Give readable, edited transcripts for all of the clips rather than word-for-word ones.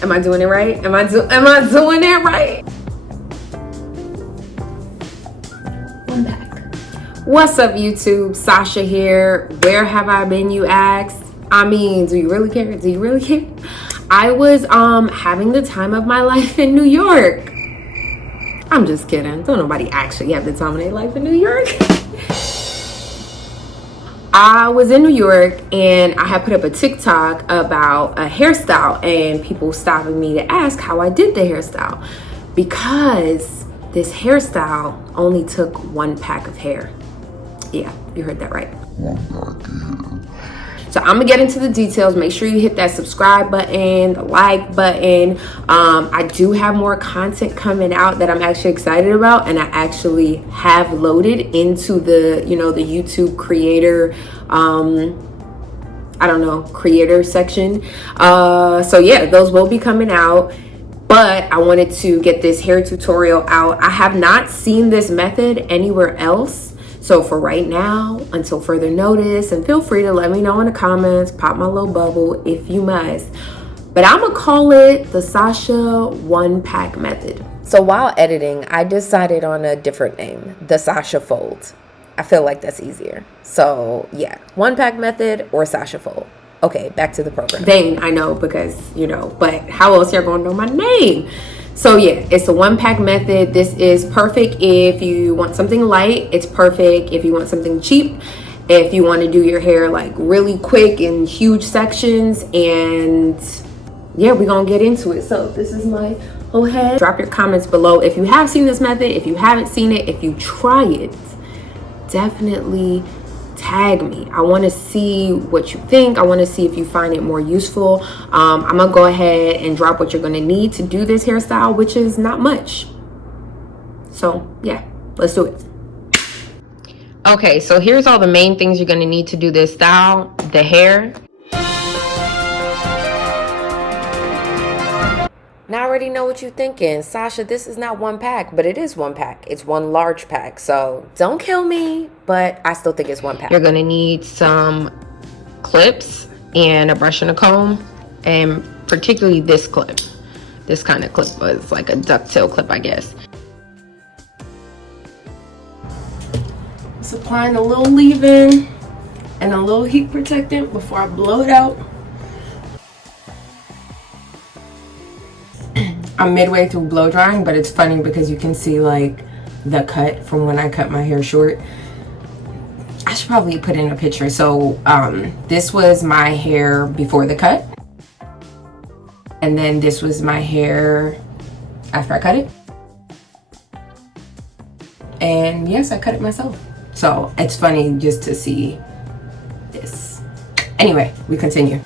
Am I doing it right? Am I doing it right? One back. What's up, YouTube? Sasha here. Where have I been, you ask? I mean, do you really care? Do you really care? I was having the time of my life in New York. I'm just kidding. Don't nobody actually have the time of their life in New York. I was in New York and I had put up a TikTok about a hairstyle and people stopping me to ask how I did the hairstyle, because this hairstyle only took 1 pack of hair. Yeah, you heard that right. So I'm gonna get into the details. Make sure you hit that subscribe button, the like button. I do have more content coming out that I'm actually excited about, and I actually have loaded into the, the YouTube creator, creator section. So yeah, those will be coming out. But I wanted to get this hair tutorial out. I have not seen this method anywhere else. So for right now, until further notice, and feel free to let me know in the comments, pop my little bubble if you must. But I'm gonna call it the Sasha 1 pack method. So while editing, I decided on a different name, the Sasha fold. I feel like that's easier. So yeah, 1 pack method or Sasha fold. Okay, back to the program. Dang, I know, because, but how else y'all gonna know my name? So yeah, it's the 1 pack method. This is perfect if you want something light. It's perfect if you want something cheap. If you want to do your hair like really quick in huge sections. And yeah, we're gonna get into it. So this is my whole head. Drop your comments below if you have seen this method, if you haven't seen it, if you try it, definitely tag me. I want to see what you think. I want to see if you find it more useful. I'm gonna go ahead and drop what you're gonna need to do this hairstyle, which is not much. So yeah, let's do it. Okay, so here's all the main things you're gonna need to do this style. The hair. Now I already know what you're thinking. Sasha, this is not 1 pack, but it is 1 pack. It's 1 large pack. So don't kill me, but I still think it's 1 pack. You're gonna need some clips and a brush and a comb, and particularly this clip. This kind of clip was like a ducktail clip, I guess. Just applying a little leave-in and a little heat protectant before I blow it out. I'm midway through blow drying, but it's funny because you can see like the cut from when I cut my hair short. I should probably put in a picture. So this was my hair before the cut, and then this was my hair after I cut it. And yes, I cut it myself. So it's funny just to see this. Anyway, we continue.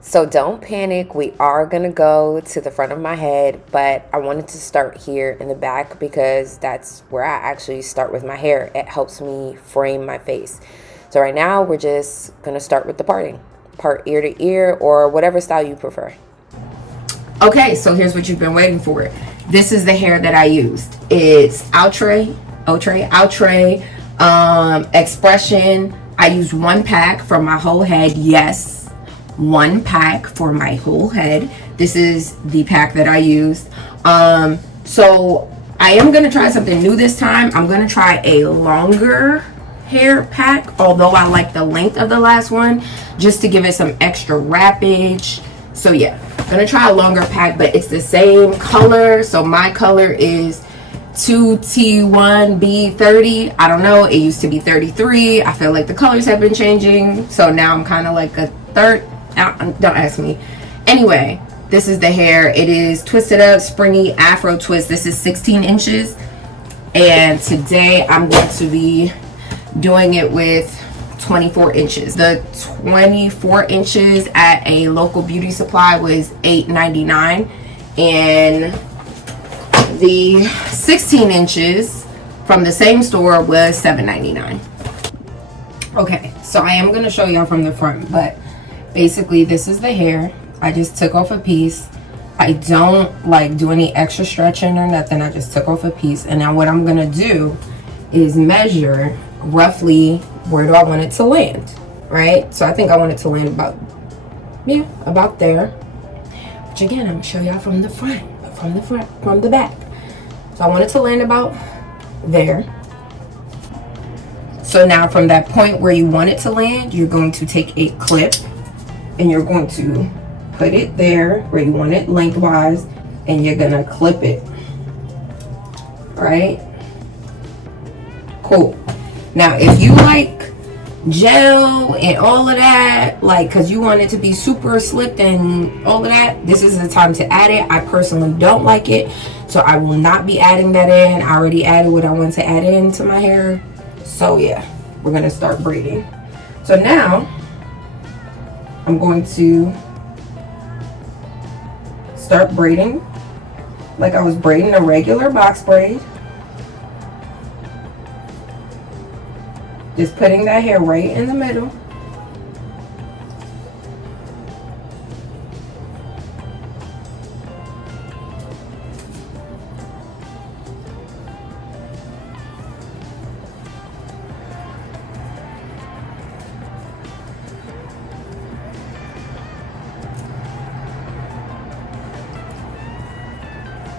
So don't panic, we are gonna go to the front of my head, but I wanted to start here in the back because that's where I actually start with my hair. It helps me frame my face. So right now we're just gonna start with the parting. Part ear to ear, or whatever style you prefer. Okay, so here's what you've been waiting for. This is the hair that I used. It's Outre, Expression. I used 1 pack for my whole head, yes. 1 pack for my whole head. This is the pack that I used. So I am gonna try something new this time. I'm gonna try a longer hair pack, although I like the length of the last one, just to give it some extra wrappage. So yeah, I'm gonna try a longer pack, but it's the same color. So my color is 2T1B30. I don't know, it used to be 33. I feel like the colors have been changing, so now I'm kind of like a third. Don't ask me. Anyway, this is the hair. It is twisted up, springy afro twist. This is 16 inches, and today I'm going to be doing it with 24 inches. The 24 inches at a local beauty supply was $8.99, and the 16 inches from the same store was $7.99. Okay, so I am going to show y'all from the front, but basically this is the hair. I just took off a piece. I don't like do any extra stretching or nothing. I just took off a piece, and now what I'm going to do is measure roughly where do I want it to land, right? So I think I want it to land about yeah, about there. Which again, I'm gonna show y'all from the front, from the back. So I want it to land about there. So now from that point where you want it to land, you're going to take a clip and you're going to put it there where you want it lengthwise, and you're gonna clip it. All right, cool. Now if you like gel and all of that, like, because you want it to be super slick and all of that, this is the time to add it. I personally don't like it, so I will not be adding that in. I already added what I want to add into my hair. So yeah, we're gonna start braiding. So now I'm going to start braiding like I was braiding a regular box braid. Just putting that hair right in the middle.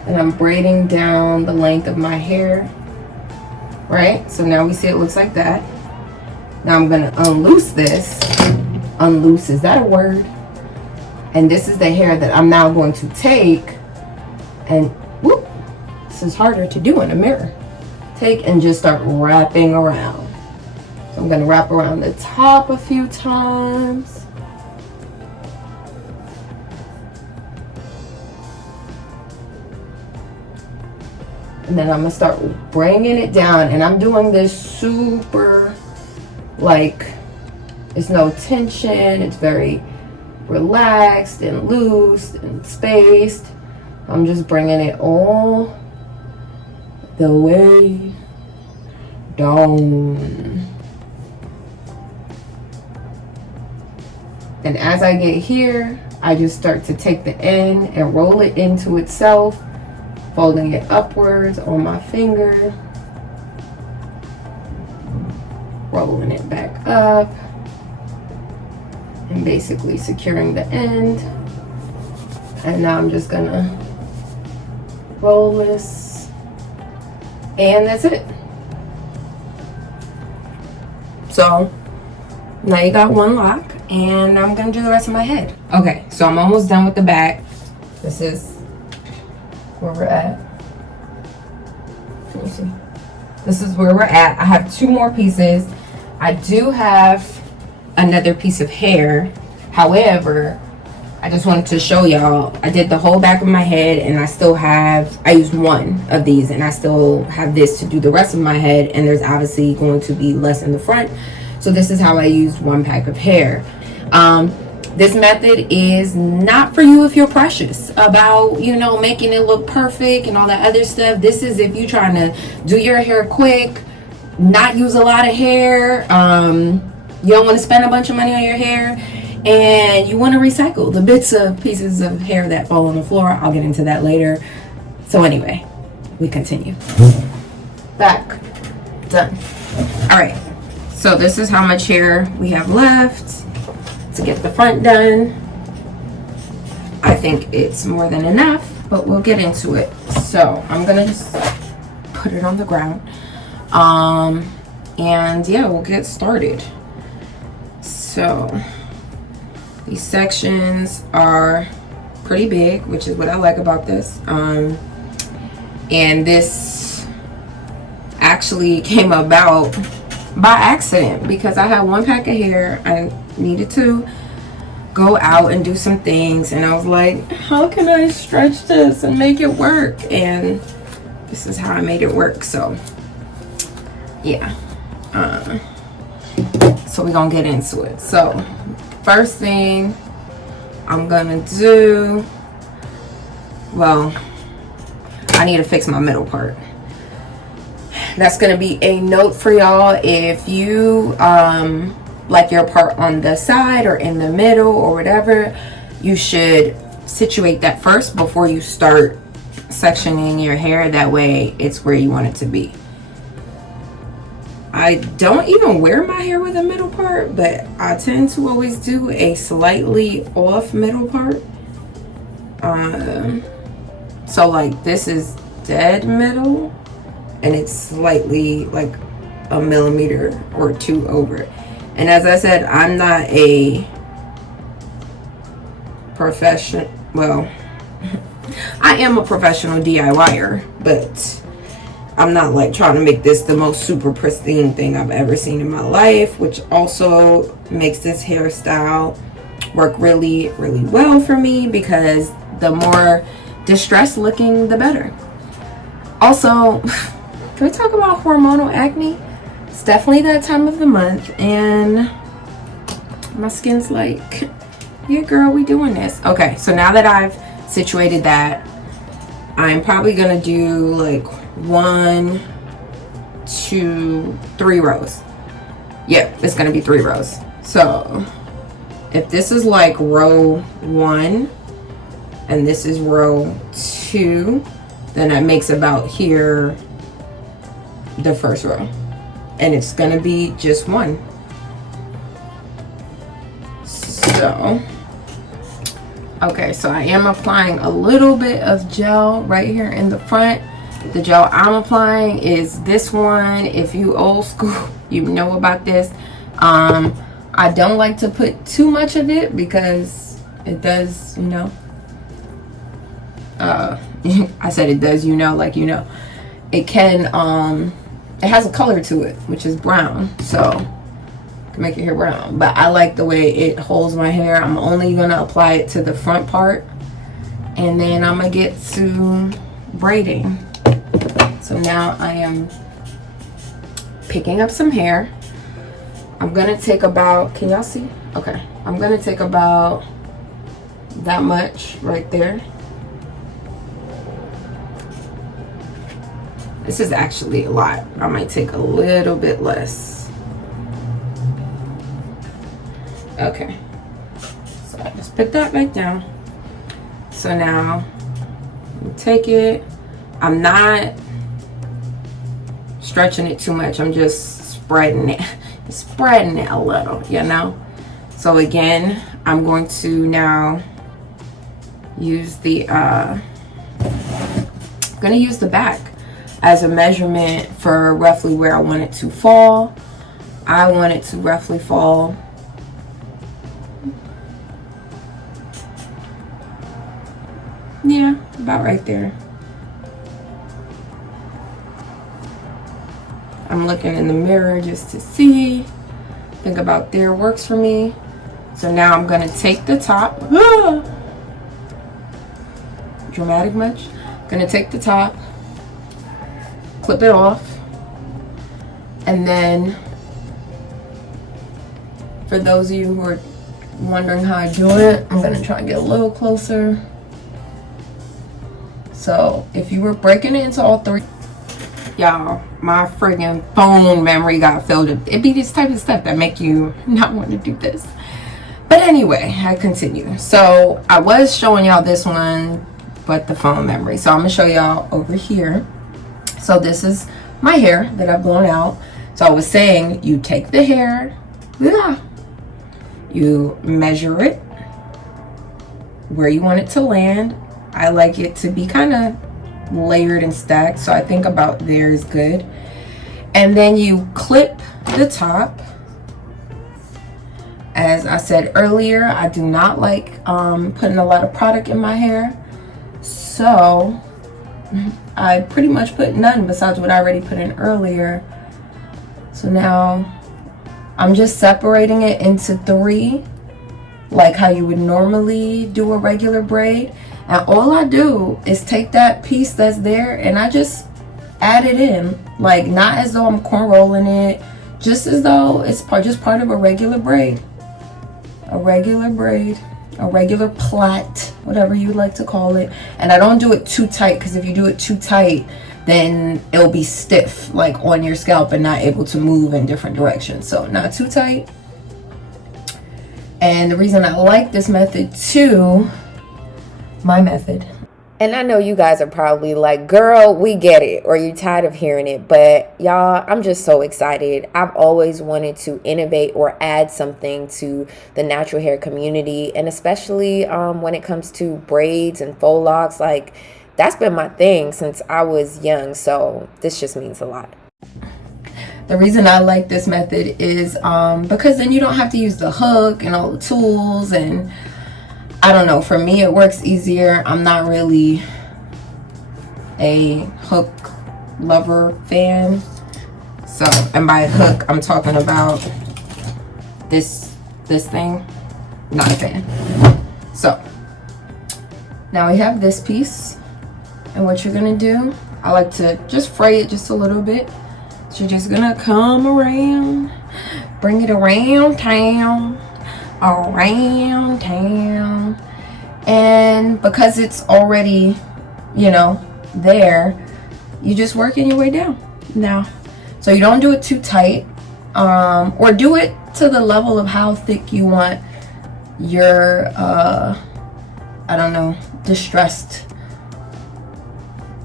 And I'm braiding down the length of my hair, right? So now we see it looks like that. Now I'm gonna unloose this. Unloose, is that a word? And this is the hair that I'm now going to take and, whoop, this is harder to do in a mirror. Take and just start wrapping around. So I'm gonna wrap around the top a few times. And then I'm gonna start bringing it down, and I'm doing this super, like, it's no tension, it's very relaxed and loose and spaced. I'm just bringing it all the way down. And as I get here, I just start to take the end and roll it into itself, folding it upwards on my finger, rolling it back up, and basically securing the end. And now I'm just gonna roll this, and that's it. So now you got one lock, and I'm gonna do the rest of my head. Okay, so I'm almost done with the back. This is where we're at. Let me see. This is where we're at. I have two more pieces. I do have another piece of hair. However, I just wanted to show y'all, I did the whole back of my head, and I used one of these, and I still have this to do the rest of my head, and there's obviously going to be less in the front. So this is how I used one pack of hair. This method is not for you if you're precious about, you know, making it look perfect and all that other stuff. This is if you're trying to do your hair quick, not use a lot of hair, you don't want to spend a bunch of money on your hair, and you want to recycle the bits of pieces of hair that fall on the floor. I'll get into that later. So anyway, we continue. Back. Done. All right. So this is how much hair we have left to get the front done. I think it's more than enough, but we'll get into it. So I'm gonna just put it on the ground. And yeah, we'll get started. So these sections are pretty big, which is what I like about this. And this actually came about by accident because I had one pack of hair. I needed to go out and do some things, and I was like, how can I stretch this and make it work? And this is how I made it work. So yeah, so we're gonna get into it. So first thing I'm gonna do, well, I need to fix my middle part. That's gonna be a note for y'all. If you like your part on the side or in the middle or whatever, you should situate that first before you start sectioning your hair. That way it's where you want it to be. I don't even wear my hair with a middle part, but I tend to always do a slightly off middle part. So like this is dead middle, and it's slightly like a millimeter or two over. And as I said, I'm not a professional, well, I am a professional DIYer, but I'm not like trying to make this the most super pristine thing I've ever seen in my life, which also makes this hairstyle work really, really well for me, because the more distressed looking, the better. Also, can we talk about hormonal acne? It's definitely that time of the month, and my skin's like, yeah girl, we doing this. Okay, so now that I've situated that, I'm probably gonna do like 1, 2, 3 rows. Yeah, it's gonna be 3 rows. So if this is like row 1 and this is row 2, then that makes about here the first row, and it's gonna be just 1. So okay, so I am applying a little bit of gel right here in the front. The gel I'm applying is this one. If you old school, you know about this. I don't like to put too much of it because it does, you know, I said it does, you know, like, you know, it can, it has a color to it, which is brown, so can make your hair brown. But I like the way it holds my hair. I'm only gonna apply it to the front part, and then I'm gonna get to braiding. So now I am picking up some hair. I'm gonna take about, can y'all see? Okay, I'm gonna take about that much right there. This is actually a lot. I might take a little bit less. Okay, so I just put that back down. So now take it. I'm not stretching it too much. I'm just spreading it a little, you know. So again, I'm going to now use the gonna use the back as a measurement for roughly where I want it to fall. I want it to roughly fall about right there. I'm looking in the mirror just to see. Think about there works for me. So now I'm gonna take the top. Dramatic much? Gonna take the top, clip it off, and then for those of you who are wondering how I do it, I'm gonna try and get a little closer. So if you were breaking it into all 3, y'all, my friggin' phone memory got filled up. It'd be this type of stuff that make you not want to do this. But anyway, I continue. So I was showing y'all this one, but the phone memory. So I'm gonna show y'all over here. So this is my hair that I've blown out. So I was saying, you take the hair, you measure it where you want it to land. I like it to be kind of layered and stacked, so I think about there is good. And then you clip the top. As I said earlier, I do not like putting a lot of product in my hair, so I pretty much put none besides what I already put in earlier. So now I'm just separating it into 3, like how you would normally do a regular braid. And all I do is take that piece that's there and I just add it in, like not as though I'm corn rolling it, just as though it's just part of a regular braid. A regular braid, a regular plait, whatever you like to call it. And I don't do it too tight, because if you do it too tight, then it'll be stiff, like on your scalp, and not able to move in different directions. So not too tight. And the reason I like this method too, my method, And I know you guys are probably like, girl, we get it, or you're tired of hearing it. But y'all, I'm just so excited. I've always wanted to innovate or add something to the natural hair community. And especially when it comes to braids and faux locks, like that's been my thing since I was young. So this just means a lot. The reason I like this method is because then you don't have to use the hook and all the tools, and I don't know, for me it works easier. I'm not really a hook lover fan. So, and by hook I'm talking about this thing. Not a fan. So now we have this piece, and what you're gonna do, I like to just fray it just a little bit. So you're just gonna come around, bring it around town, and because it's already, you know, there, you just working your way down now. So you don't do it too tight, or do it to the level of how thick you want your I don't know, distressed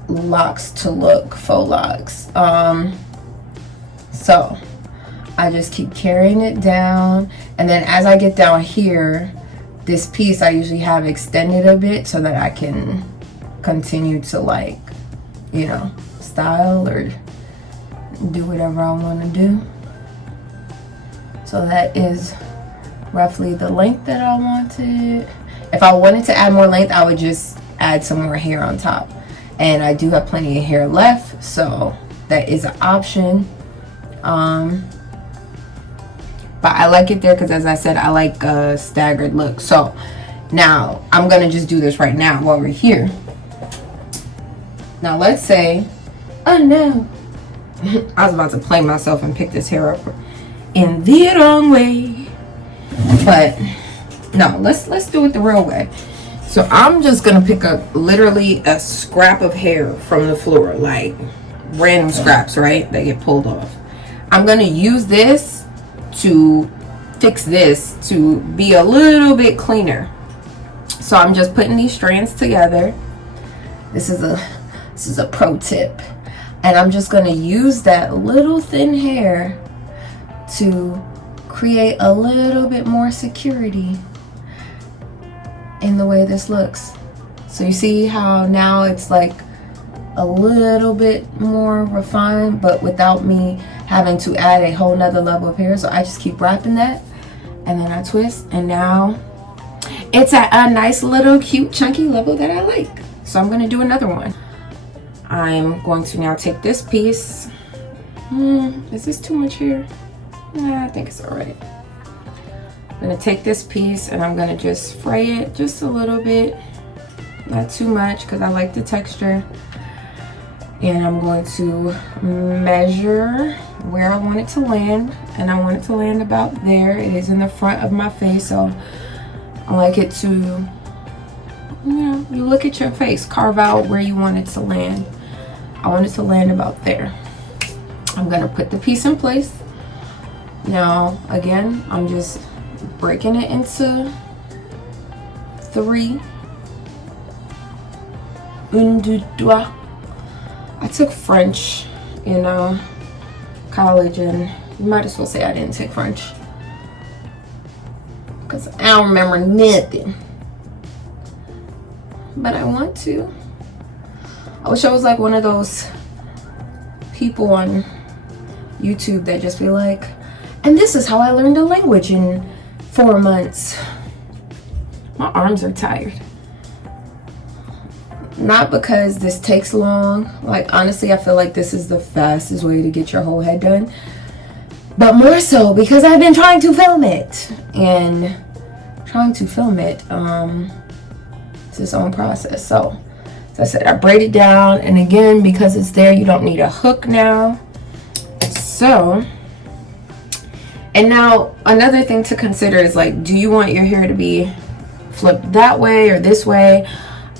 locks to look, faux locks. So I just keep carrying it down, and then as I get down here, this piece I usually have extended a bit so that I can continue to, like, you know, style or do whatever I want to do. So that is roughly the length that I wanted. If I wanted to add more length, I would just add some more hair on top, and I do have plenty of hair left, so that is an option. But I like it there because, as I said, I like a staggered look. So now I'm gonna just do this right now while we're here. Now let's say, oh no, I was about to play myself and pick this hair up in the wrong way, but no, let's do it the real way. So I'm just gonna pick up literally a scrap of hair from the floor, like random scraps, right? They get pulled off. I'm gonna use this to fix this to be a little bit cleaner. So I'm just putting these strands together. This is a pro tip, and I'm just gonna use that little thin hair to create a little bit more security in the way this looks. So you see how now it's like a little bit more refined, but without me having to add a whole nother level of hair. So I just keep wrapping that, and then I twist, and now it's at a nice little cute chunky level that I like. So I'm going to do another one. I'm going to now take this piece. Is this too much hair? Nah, I think it's all right. I'm going to take this piece and I'm going to just fray it just a little bit, not too much, because I like the texture. And I'm going to measure where I want it to land, and I want it to land about there. It is in the front of my face, so I like it to, you know, you look at your face, carve out where you want it to land. I want it to land about there. I'm gonna put the piece in place. Now, again, I'm just breaking it into 3. 1, 2, 3. I took French in college, and you might as well say I didn't take French, because I don't remember nothing. But I want to. I wish I was like one of those people on YouTube that just be like, and this is how I learned a language in 4 months. My arms are tired. Not because this takes long. Like, honestly, I feel like this is the fastest way to get your whole head done. But more so because I've been trying to film it. And trying to film it, it's its own process. So, as I said, I braid it down. And again, because it's there, you don't need a hook now. So, and now another thing to consider is, like, do you want your hair to be flipped that way or this way?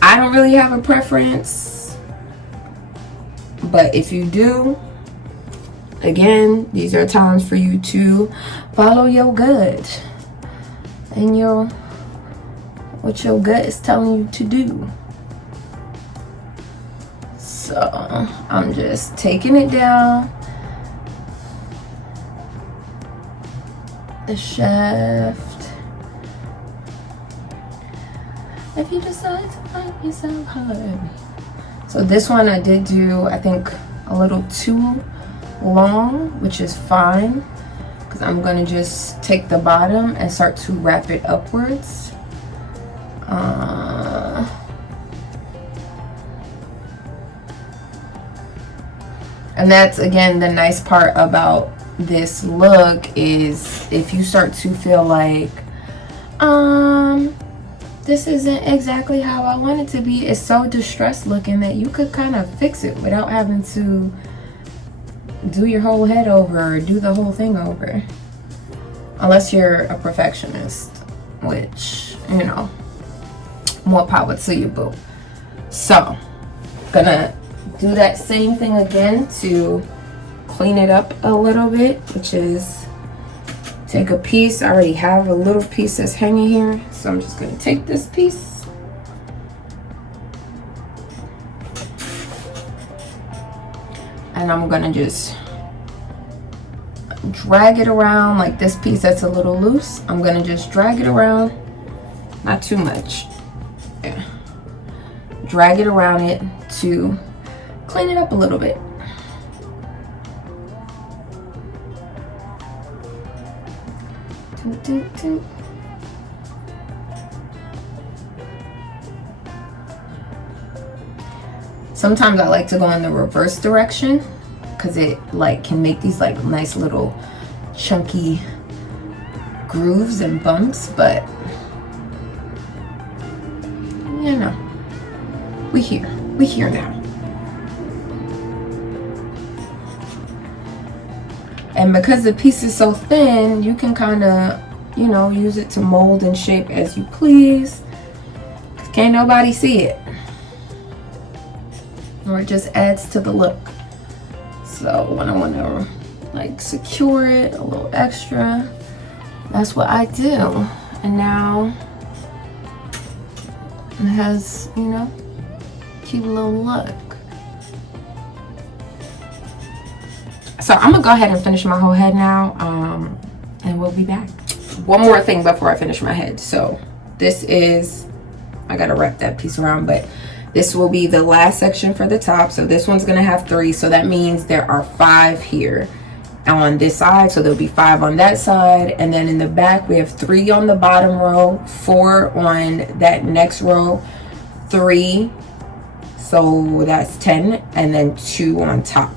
I don't really have a preference, but if you do, again, these are times for you to follow your gut and what your gut is telling you to do. So I'm just taking it down the shaft. If you decide to find yourself hard. So this one I did do, I think, a little too long, which is fine, because I'm gonna just take the bottom and start to wrap it upwards. And that's, again, the nice part about this look is if you start to feel like, this isn't exactly how I want it to be, it's so distressed looking that you could kind of fix it without having to do your whole head over or do the whole thing over. Unless you're a perfectionist, which, you know, more power to you, boo. So, gonna do that same thing again to clean it up a little bit, which is take a piece. I already have a little piece that's hanging here, so I'm just gonna take this piece and I'm gonna just drag it around, like this piece that's a little loose. I'm gonna just drag it around, not too much. Yeah. Drag it around it to clean it up a little bit. Sometimes I like to go in the reverse direction because it like can make these like nice little chunky grooves and bumps, but you know, we here now. And because the piece is so thin, you can kind of, you know, use it to mold and shape as you please. Can't nobody see it. Or it just adds to the look. So when I want to like secure it a little extra, that's what I do. And now it has, you know, cute little look. So I'm gonna go ahead and finish my whole head now, and we'll be back. One more thing before I finish my head. So this is, I gotta wrap that piece around, but this will be the last section for the top. So this one's gonna have 3, so that means there are 5 here on this side, so there'll be 5 on that side, and then in the back we have 3 on the bottom row, 4 on that next row, 3, so that's 10, and then 2 on top.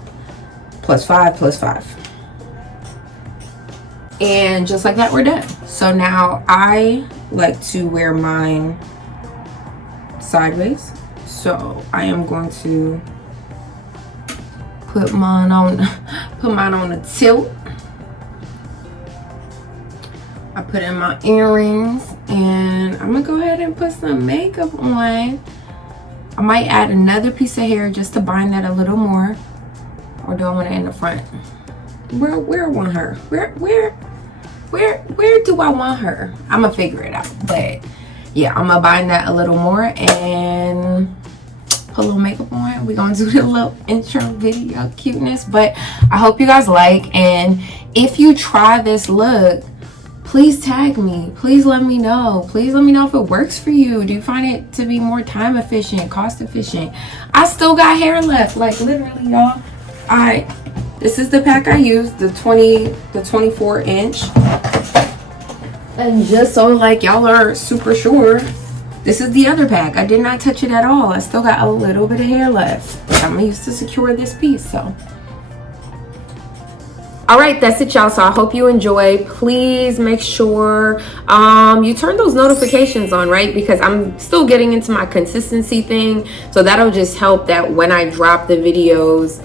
Plus 5, plus 5. And just like that, we're done. So now I like to wear mine sideways. So I am going to put mine on a tilt. I put in my earrings and I'm gonna go ahead and put some makeup on. I might add another piece of hair just to bind that a little more. Or do I want it in the front? Where I want her? Where do I want her? I'm gonna figure it out. But yeah, I'm gonna bind that a little more and put a little makeup on. We're gonna do the little intro video cuteness. But I hope you guys like, and if you try this look, please tag me. Please let me know. Please let me know if it works for you. Do you find it to be more time efficient, cost efficient? I still got hair left, like literally, y'all. Alright, this is the pack I used, the 24 inch. And just so like y'all are super sure, this is the other pack. I did not touch it at all. I still got a little bit of hair left, but I'm used to secure this piece. So alright, that's it, y'all. So I hope you enjoy. Please make sure you turn those notifications on, right? Because I'm still getting into my consistency thing, so that'll just help that when I drop the videos,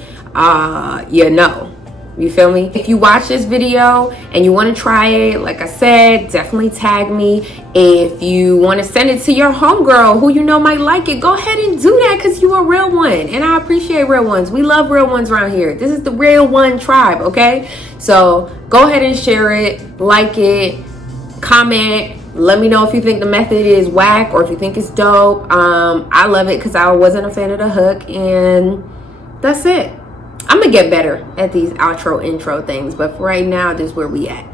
you know, you feel me? If you watch this video and you want to try it, like I said, definitely tag me. If you want to send it to your homegirl who you know might like it, go ahead and do that, because you a real one and I appreciate real ones. We love real ones around here. This is the real one tribe, okay? So go ahead and share it, like it, comment. Let me know if you think the method is whack or if you think it's dope. I love it because I wasn't a fan of the hook, and That's it. I'm gonna get better at these outro intro things, but for right now, this is where we at.